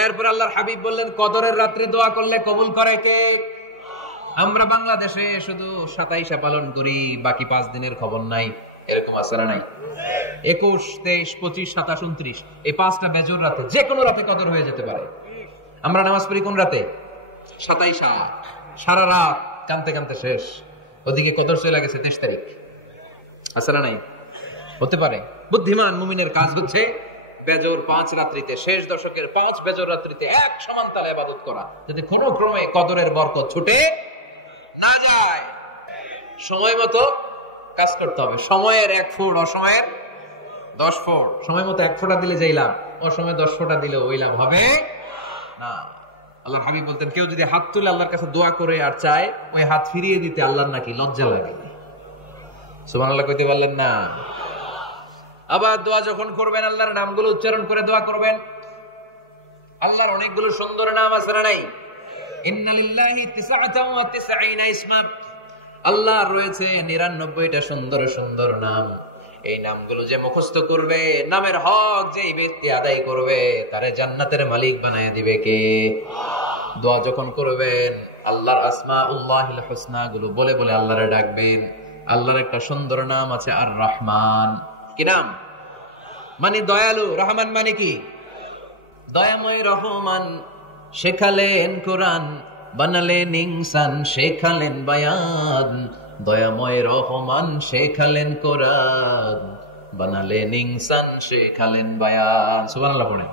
এরপর আল্লাহর হাবিব বললেন, কদরের রাত্রে দোয়া করলে কবুল করে কে? আমরা বাংলাদেশে শুধু 27 পালন করি, বাকি 5 দিনের খবর নাই। এরকম আছে না নাই? 21, 23, 25, 27, 29 এই 5টা বেজোর রাতে যে কোনো রাতে কদর হয়ে যেতে পারে। আমরা নামাজ পড়ি কোন রাতে? 27। সারা রাত কানতে কানতে শেষ, ওদিকে কদর চলে গেছে 23 তারিখ। আছে না নাই? হতে পারে। বুদ্ধিমান মুমিনের কাজ হচ্ছে বেজোর 5 রাত্রিতে, শেষ দশকের 5 বেজোর রাত্রিতে এক সমান তালে ইবাদত করা, যাতে কোনো ক্রমে কদরের বরকত ছুটে না যায়। সময় মতো কাজ করতে হবে। সময়ের 1 ফুট, অসময়ের 10 ফুট। সময় মতো 1 ফোঁটা দিলে যেই লাভ, অসময়ে 10 ফোঁটা দিলে ওই লাভ হবে না। আল্লাহর হাবিব বলতেন, কেউ যদি হাত তুলে আল্লাহর কাছে দোয়া করে আর চায়, ওই হাত ফিরিয়ে দিতে আল্লাহর নাকি লজ্জা লাগে। সুবহানাল্লাহ কইতে পারলেন না? আবার দোয়া যখন করবেন আল্লাহর নামগুলো উচ্চারণ করে দোয়া করবেন। আল্লাহর অনেকগুলো সুন্দর নাম আছে না নাই? ইন্না লিল্লাহি 99 ইসমা, আল্লাহর রয়েছে 99টা সুন্দর সুন্দর নাম। এই নামগুলো যে মুখস্থ করবে, নামের হক যে ব্যক্তি আদায় করবে, তারে জান্নাতের মালিক বানায় দিবে কে? দোয়া যখন করবেন আল্লাহর আসমাউল্লাহিল হুসনা গুলো বলে বলে আল্লাহরে ডাকবেন। আল্লাহর একটা সুন্দর নাম আছে আর রহমান। কি নাম? মানে দয়ালু। রহমান মানে কি? দয়াময়। রহমান শেখালেন কোরআন, বানালেন ইনসান, শেখালেন বায়ান। দয়াময় রহমান শেখালেন কোরআন, বানালেন ইনসান, শেখালেন বায়ান। সুবহানাল্লাহ পড়েন।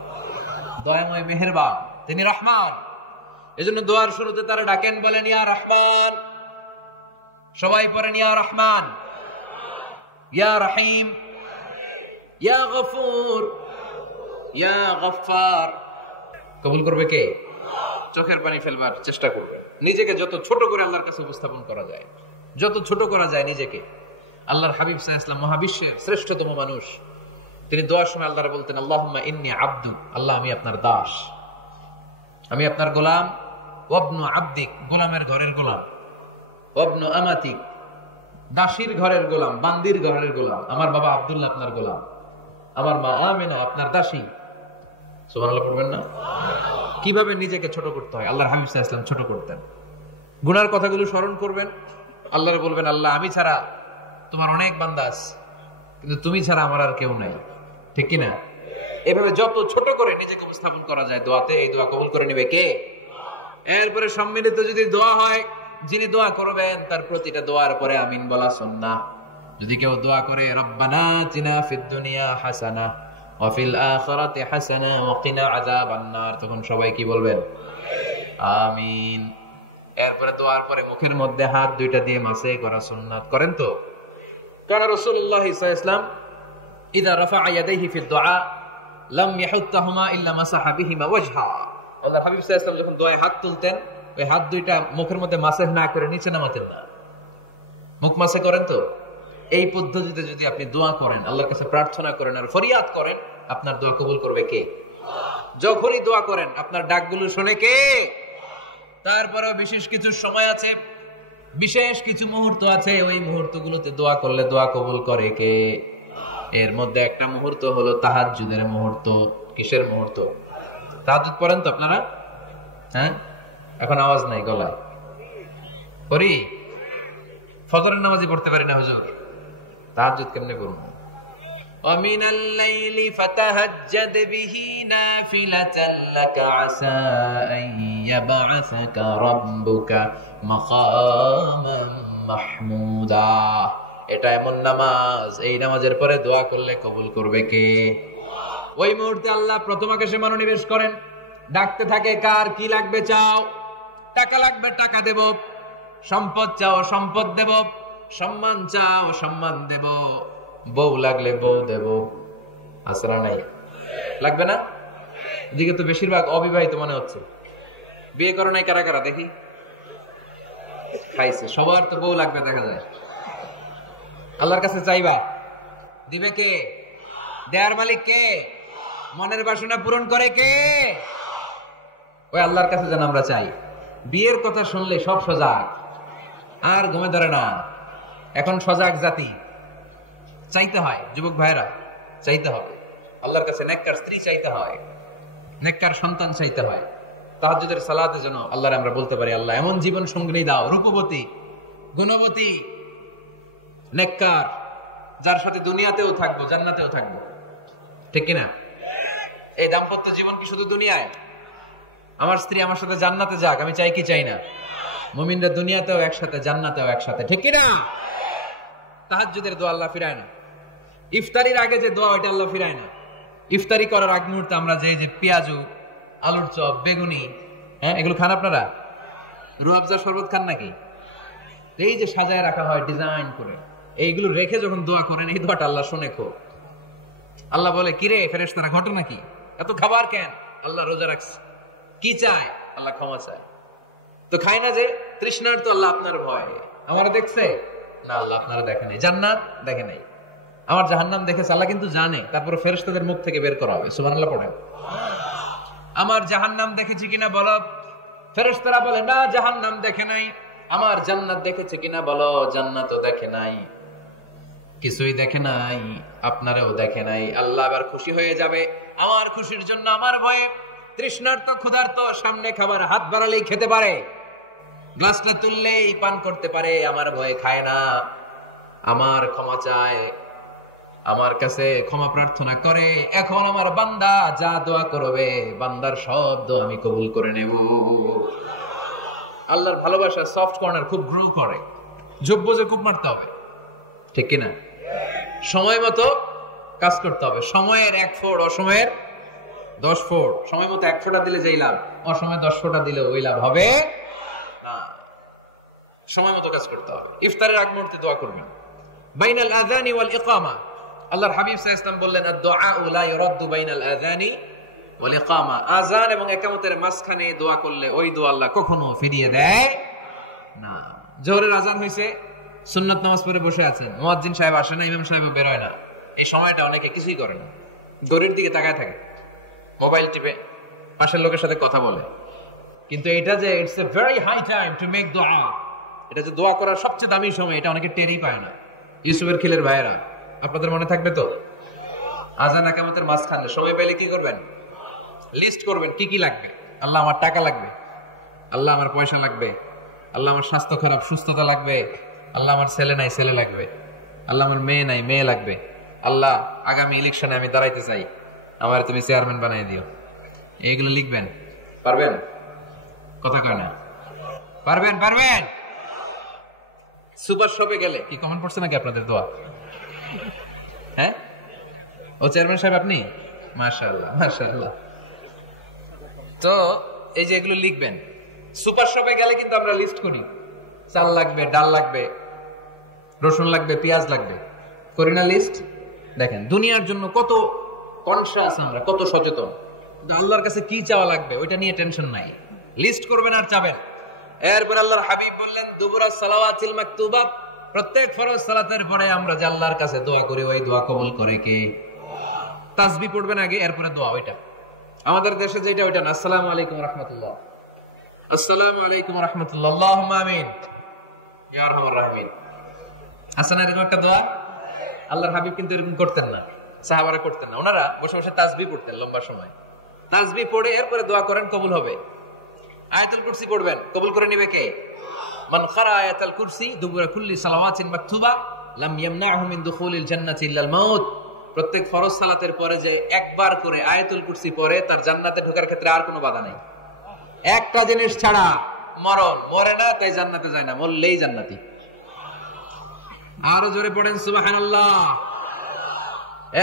দয়াময় মেহেরবান, তিনি রহমান। এজন্য দোয়ার শুরুতে তারা ডাকেন, বলেন ইয়া রহমান। সবাই পড়েন ইয়া রহমান, ইয়া রহিম, ইয়া গফুর, ইয়া গফফার। কবুল করবে কে? চোখের পানি ফেলবার চেষ্টা করবে। নিজেকে যত ছোট করে আল্লাহর কাছে উপস্থাপন করা যায়, যত ছোট করা যায় নিজেকে। আল্লাহর হাবিব সাল্লাল্লাহু আলাইহি ওয়াসাল্লাম মহাবিশ্বের শ্রেষ্ঠতম মানুষ, তিনি দোয়ার সময় আল্লাহরে বলতেন, আল্লাহুম্মা ইন্নী আবদু, আল্লাহ আমি আপনার দাস, আমি আপনার গোলাম। ওয়াবনু আবদিক, গোলামের ঘরের গোলাম। ওয়াবনু আমাতিক, দাসীর ঘরের গোলাম, বান্দির ঘরের গোলাম। আমার বাবা আব্দুল্লাহ আপনার গোলাম, আমার মা আমিনা আপনার দাসী। সুবহানাল্লাহ পড়বেন না? কিভাবে নিজেকে ছোট করতে হয় আল্লাহর হাবিব সাল্লাল্লাহু আলাইহি ওয়াসাল্লাম ছোট করতেন। গুনার কথাগুলো স্মরণ করবেন, আল্লাহরে বলবেন, আল্লাহ আমি ছাড়া তোমার অনেক বান্দা আছে, কিন্তু তুমি ছাড়া আমার আর কেউ নাই। ঠিক কি না? এভাবে যত ছোট করে নিজেকে উপস্থাপন করা যায় দোয়াতে, এই দোয়া কবুল করে নেবে কে? এরপরে সম্মিলিত যদি দোয়া হয়, যিনি দোয়া করবেন তার প্রতিটা দোয়ার পরে আমিন বলা সুন্নাহ। যদি কেউ দোয়া করে রব্বানা আতিনা ফিদ দুনিয়া হাসানাহ ওয়া ফিল আখিরাতি হাসানাহ ওয়া কিনা আযাবান নার, তখন সবাই কি বলবেন? আমিন। এরপরে দোয়ার পরে মুখের মধ্যে হাত দুইটা দিয়ে মাসে করা সুন্নাত। করেন তো? কারণ রাসূলুল্লাহ সাল্লাল্লাহু আলাইহি ওয়াসাল্লাম ইযা রাফা ইয়াদাইহি ফিদ দুআ লাম ইয়াহুত্তাহুমা ইল্লা মাসাহা বিহিমা ওয়াজহা। আল্লাহর হাবিব সাল্লাল্লাহু আলাইহি ওয়াসাল্লাম যখন দোয়ায় হাত তুলতেন, ওই হাত দুইটা মুখের মধ্যে মাসে না করে নিচে নামাতেন না, মুখ মাসে করেন তো। এই পদ্ধতিতে যদি আপনি দোয়া করেন, আল্লাহর কাছে প্রার্থনা করেন আর ফরিয়াদ করেন, আপনার দোয়া কবুল করবে কে? যখনই দোয়া করেন আপনার ডাকগুলো শুনে কে? তারপরেও বিশেষ কিছু সময় আছে, বিশেষ কিছু মুহূর্ত আছে, ওই মুহূর্তগুলোতে দোয়া করলে দোয়া কবুল করে কে? এর মধ্যে একটা মুহূর্ত হলো তাহাজ্জুদের মুহূর্ত। কিসের মুহূর্ত? তাহাজ্জুদ পড়েন তো আপনারা? হ্যাঁ, এখন আওয়াজ নাই গলায়। পড়ি? ফজরের নামাজই পড়তে পারি না হুজুর, তাহাজ্জুদ কেমনে করব? ومن الليل فتهجد به نافلة لك عسى أن يبعثك ربك مقاما محمودا। এটা এমন নামাজ, এই নামাজের পরে দোয়া করলে কবুল করবে কে? ওই মুহূর্তে আল্লাহ প্রথম আকাশে মনোনিবেশ করেন, ডাকতে থাকে, কার কি লাগবে চাও? টাকা লাগবে টাকা দেব, সম্পদ চাও সম্পদ দেব, সম্মান চাও সম্মান দেব, বউ লাগলে বউ দেব। আসরা নাই? লাগবে না? এদিকে তো বেশিরভাগ অবিবাহিত মনে হচ্ছে। বিয়ে করো নাই কারা কারা দেখি? খাইছে। সবার তো বউ লাগবে দেখা যায়। আল্লাহর কাছে চাইবা, দিবে কে? দেয়ার মালিক কে? মনের বাসনা পূরণ করে কে? ওই আল্লাহর কাছে যেন আমরা চাই। বিয়ের কথা শুনলে সব সজাগ, আর ঘুমে ধরে না। এখন সজাগ জাতি, চাইতে হয়। যুবক ভাইরা চাইতে হবে আল্লাহর কাছে, নেককার স্ত্রী চাইতে হয়। নেককার সন্তান চাইতে হয়। তাহাজ্জুদের সালাতে যেন আল্লাহর আমরা বলতে পারি, আল্লাহ এমন জীবন সঙ্গিনী দাও, রূপবতী, গুণবতী, নেককার, যার সাথে দুনিয়াতেও থাকবো, জান্নাতেও থাকবো। ঠিক কিনা? এই দাম্পত্য জীবন কি শুধু দুনিয়ায়? আমার স্ত্রী আমার সাথে জান্নাতে যাক, আমি চাই কি চাই না? মুমিনরা দুনিয়াতেও একসাথে, জান্নাতেও একসাথে। ঠিক কিনা? তাহাজ্জুদের দোয়া আল্লাহ ফিরায় না। ইফতারির আগে যে দোয়া, ওইটা আল্লাহ ফিরায় না। ইফতারি করার আগ মুহূর্তে আমরা যে পেঁয়াজু, আলুর চপ, বেগুনি, হ্যাঁ, এগুলো খান আপনারা? রুয়াবজা শরবত খান নাকি? এই যে সাজায় রাখা হয় ডিজাইন করে, এইগুলো রেখে যখন দোয়া করেন, এই দোয়াটা আল্লাহ শুনে খুব। আল্লাহ বলে, কিরে ফেরেশতারা, ঘটনা কি? এত খাবার কেন? আল্লাহ রোজা রাখছে। কি চায়? আল্লাহ ক্ষমা চায়। তো খাই না যে তৃষ্ণার, তো আল্লাহ আপনার ভয়। আমার দেখছে না, আল্লাহ আপনারা দেখে নাই। জান্নাত দেখে নাই, আমার জাহান্নাম দেখেছে আল্লাহ কিন্তু জানে। তারপরে ফেরেশতাদের মুখ থেকে বের করা হবে। সুবহানাল্লাহ পড়েন। আমার জাহান্নাম দেখেছি কিনা বলো। ফেরেশতারা বলে, না জাহান্নাম দেখে নাই। আমার জান্নাত দেখেছে কিনা বলো। জান্নাতও দেখে নাই, কিছুই দেখে নাই, আপনারাও দেখে নাই। আল্লাহ আবার খুশি হয়ে যাবে। আমার খুশির জন্য, আমার ভয়ে তৃষ্ণার্ত ক্ষুধার্ত সামনে খাবার হাত বাড়ালেই খেতে পারে, গ্লাসটা তুললেই পান করতে পারে, আমার ভয়ে খায় না। আমার ক্ষমা চায়, আমার কাছে ক্ষমা প্রার্থনা করে। এখন আমার বান্দা যা দোয়া করবে, বান্দার সব দোয়া আমি কবুল করে নেব। আল্লাহর ভালোবাসা সফট কর্নার খুব গ্রো করে, যোগ্য যে খুব মারতে হবে। ঠিক কিনা? সময় মতো কাজ করতে হবে। সময়ের 1 ফোঁট, অসময়ের 10 ফোঁট। সময় মতো 1 ফোঁটা দিলে যেই লাভ, অসময়ে 10 ফোঁটা দিলে ওই লাভ হবে না। সময় মতো কাজ করতে হবে। ইফতারের আগ মুহূর্তে দোয়া করবেন। বাইনাল আযানি ওয়াল ইকামা, আল্লাহর হাবিব সাল্লাল্লাহু আলাইহি ওয়াসাল্লাম বললেন, আদ-দুআউ লা ইউরাদ্দু বাইনাল আযানি ওয়াল ইকামা। আযান এবং ইকামতের মাঝখানে দোয়া করলে ওই দোয়া আল্লাহ কখনো ফিরিয়ে দেয় না। জোহরের আযান হইছে, সুন্নাত নামাজ পড়ে বসে আছেন, মুয়াজ্জিন সাহেব আসে না, ইমাম সাহেব বের হয় না। এই সময়টা অনেকে কিছুই করে না, ঘড়ির দিকে তাকায় থাকে, মোবাইল টিপে, পাশের লোকের সাথে কথা বলে। কিন্তু এটা যে it's a very high time to make দোয়া, এটা যে দোয়া করার সবচেয়ে দামি সময়, এটা অনেকে টেরই পায় না। ইউসুফের খিলের ভাইয়েরা, আপনাদের মনে থাকবে তো? আযান ইকামতের মাঝখানে সময় পেলে কি করবেন? লিস্ট করবেন কি কি লাগবে। আল্লাহ আমার টাকা লাগবে, আল্লাহ আমার পয়সা লাগবে, আল্লাহ আমার স্বাস্থ্য খারাপ, সুস্থতা লাগবে, আল্লাহ আমার ছেলে নাই, ছেলে লাগবে, আল্লাহ আমার মেয়ে নাই, মেয়ে লাগবে, আল্লাহ আগামী ইলেকশনে আমি দাঁড়াইতে চাই, আমার তুমি চেয়ারম্যান বানাই দিও। এইগুলো লিখবেন। পারবেন? কথা কয় না? পারবেন? পারবেন? সুপার শপে গেলে কি কমেন্ট পড়ছে নাকি আপনাদের দোয়া? হ্যাঁ, ও চেয়ারম্যান সাহেব আপনি? মাশাআল্লাহ, মাশাআল্লাহ। তো এই যে এগুলো লিখবেন। সুপার শপে গেলে কিন্তু আমরা লিস্ট করি, চাল লাগবে, ডাল লাগবে, রসুন লাগবে, পেঁয়াজ লাগবে, করি না লিস্ট? দেখেন দুনিয়ার জন্য কত কনশাস আমরা, কত সচেতন। আল্লাহর কাছে কি চাওয়া লাগবে ওইটা নিয়ে টেনশন নাই, লিস্ট করবেন আর চাবেন। এরপর আল্লাহর হাবিব বললেন, দুবুরাস সালাওয়াতিল মাকতুবা, প্রত্যেক ফরজ সালাতের পরে আমরা যে আল্লাহর কাছে দোয়া করি, ওই দোয়া কবুল করে কে? তাসবিহ পড়বেন আগে, এরপরে দোয়া। ওইটা আমাদের দেশে যেটা, ওইটা না। আসসালামু আলাইকুম রাহমাতুল্লাহ, আসসালামু আলাইকুম রাহমাতুল্লাহ, আল্লাহুম্মা আমিন ইয়া আরহামার রাহিমিন। হাসান এরকম একটা দোয়া আল্লাহর হাবিব কিন্তু এরকম করতেন না, সাহাবারা করতেন না। ওনারা বসে বসে তাসবিহ পড়তেন লম্বা সময়। তাসবিহ পড়ে এরপরে দোয়া করেন, কবুল হবে। আয়াতুল কুরসি পড়বেন, কবুল করে নেবে কে? মান ক্বারা আয়াতুল কুরসি দুবুরা কুল্লি সালাওয়াতিন মাকতুবা লাম ইয়ামনাহু মিন দুখুলিল জান্নাতি ইল্লাল মাউত। প্রত্যেক ফরজ সালাতের পরে যে একবার করে আয়াতুল কুরসি পড়ে, তার জান্নাতে ঢোকার ক্ষেত্রে আর কোনো বাধা নেই। একটা জিনিস ছাড়া, মরণ। মরে না তাই জান্নাতে যায় না, মরলেই জান্নাতি। আরো জোরে পড়েন সুবহানাল্লাহ।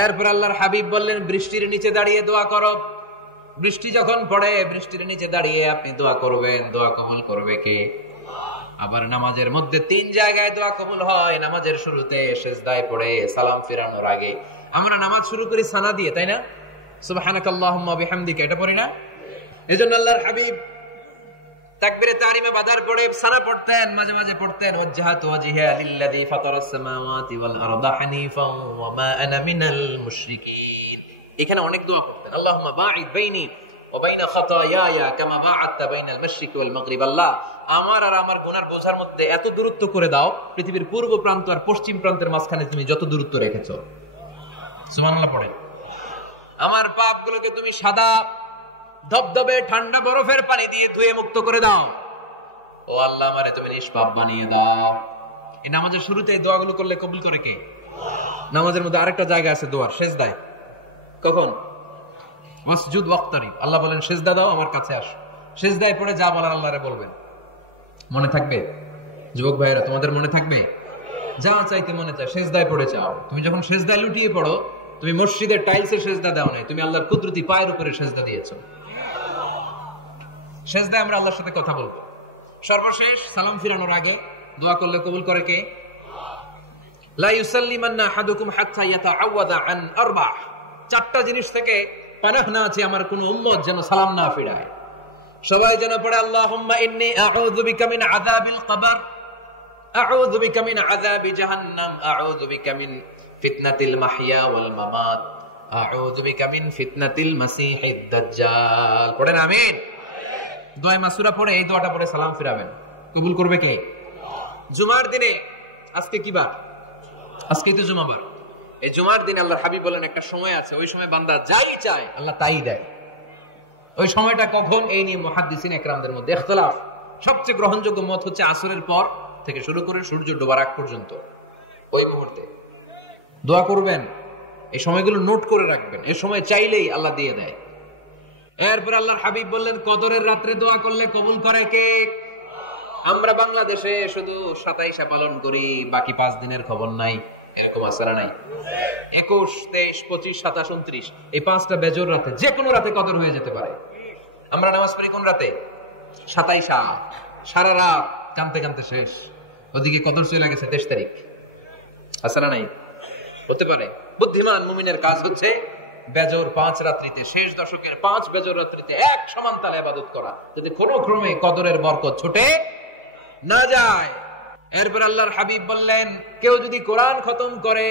এরপর আল্লাহর হাবিব বললেন, বৃষ্টির নিচে দাঁড়িয়ে দোয়া করো। বৃষ্টি যখন পড়ে, বৃষ্টির নিচে দাঁড়িয়ে আপনি দোয়া করবেন, দোয়া কবুল করবে কে? আবার নামাজের মধ্যে 3 জায়গায় দোয়া কবুল হয়। নামাজের শুরুতে, সিজদায় পড়ে, সালাম ফেরানোর আগে। আমরা নামাজ শুরু করি সানা দিয়ে, তাই না? সুবহানাকাল্লাহুম্মা বিহামদিকা, এটা পড়ি না? এজন্য আল্লাহর হাবিব তাকবীরে তাহরিমে বাদার পড়ে সানা পড়তেন, মাঝে মাঝে পড়তেন, ওয়াজহাতু ওয়াজহিয়া লিল্লাযী ফাতারাস সামাওয়াতি ওয়াল আরদা হানিফাও ওয়া মা আনা মিনাল মুশরিকিন। এখানে অনেক দোয়া পড়তেন। আল্লাহুম্মা বাঈদ বাইনি ওয়া বাইনা খাতায়ায়া কামা বাআদতা বাইনাল মাশরিকি ওয়াল মাগরিব। আল্লাহ, আমার আর আমার গুনার বোঝার মধ্যে এত দূরত্ব করে দাও, পৃথিবীর পূর্ব প্রান্ত আর পশ্চিম প্রান্তের মাঝখানে তুমি যত দূরত্ব রেখেছো। সুবহানাল্লাহ পড়েন। আমার পাপগুলোকে তুমি সাদা ধবধবে ঠান্ডা বরফের পানি দিয়ে ধুয়ে মুক্ত করে দাও। ও আল্লাহ, আমারে তুমি নিষ্পাপ বানিয়ে দাও। এই নামাজের শুরুতে এই দোয়াগুলো করলে কবুল করে কে? নামাজের মধ্যে আরেকটা জায়গা আছে দোয়ার, সেজদায়। কখন? ওয়াসজুদ ওয়াক্তারিব। আল্লাহ বলেন সেজদা দাও, আমার কাছে আসো। সেজদায় পড়ে যা বলার আল্লাহরে বলবেন। মনে থাকবে? যুবক ভাইয়েরা, তোমাদের মনে থাকবে? যা চাইতে মনে চায় সেজদায় পড়ে চাও। তুমি যখন সেজদায় লুটিয়ে পড়ো, তুমি মসজিদের টাইলসে সেজদা দাও নাই, তুমি আল্লাহর কুদরতি পায়ের উপরে সেজদা দিয়েছো। সেজদায় আমরা আল্লাহর সাথে কথা বলবো। সর্বশেষ সালাম ফিরানোর আগে দোয়া করলে কবুল করে কে? লা ইউসাল্লিমান্না আহাদুকুম হাত্তা ইয়াতাআওয়াদা আন আরবা'। চারটা জিনিস থেকে পানাহ না আছে আমার কোন উম্মত যেন সালাম না ফিরায়। সবাই যেন পড়ে আল্লাহুম্মা ইন্নী আউযু বিকা মিন আযাবিল কবর, আউযু বিকা মিন আযাবি জাহান্নাম, আউযু বিকা মিন ফিতনাতিল মাহইয়া ওয়াল মামাত, আউযু বিকা মিন ফিতনাতিল মাসিহিদ দাজ্জাল। পড়েন আমিন। দোয়া মাসুরা পড়ে এই দোয়াটা পড়ে সালাম ফিরাবেন। কবুল করবে কে? জুমার দিনে, আজকে কি বার? আজকেই তো জুমাবার। এই জুমার দিনে আল্লাহর হাবিব বলেন একটা সময় আছে, ওই সময় বান্দা যাই চায় আল্লাহ তাই দেয়। ওই সময়টা কখন? এই নিয়ে মুহাদ্দিসিন একরামদের মধ্যে ইখতিলাফ। সবচেয়ে গ্রহণযোগ্য মত হচ্ছে আসরের পর থেকে শুরু করে সূর্য ডোবার আগ পর্যন্ত। ওই মুহূর্তে দোয়া করবেন, এই সময়গুলো নোট করে রাখবেন। এই সময় চাইলেই আল্লাহ দিয়ে দেয়। এরপর আল্লাহর হাবিব বললেন কদরের রাত্রে দোয়া করলে কবুল করে কে? আমরা বাংলাদেশে শুধু 27 পালন করি, বাকি 5 দিনের খবর নাই। এরকম আসারা নাই? 21, 23, 25, 27, 29 এই 5টা বেজর রাতে, যে কোনো রাতে কদর হয়ে যেতে পারে। আমরা নামাজ পড়ি কোন রাতে? 27। সারা রাত কানতে কানতে শেষ, ওদিকে কদর চলে গেছে 23 তারিখ। আসারা নাই? হতে পারে। বুদ্ধিমান মুমিনের কাজ হচ্ছে বেজর 5 রাত্রিতে, শেষ দশকের 5 বেজর রাত্রিতে এক সমান তালে ইবাদত করা, যাতে কোনো ক্রমে কদরের বরকত ছুটে না যায়। এরপর আল্লাহর হাবিব বললেন কেউ যদি কোরআন খতম করে,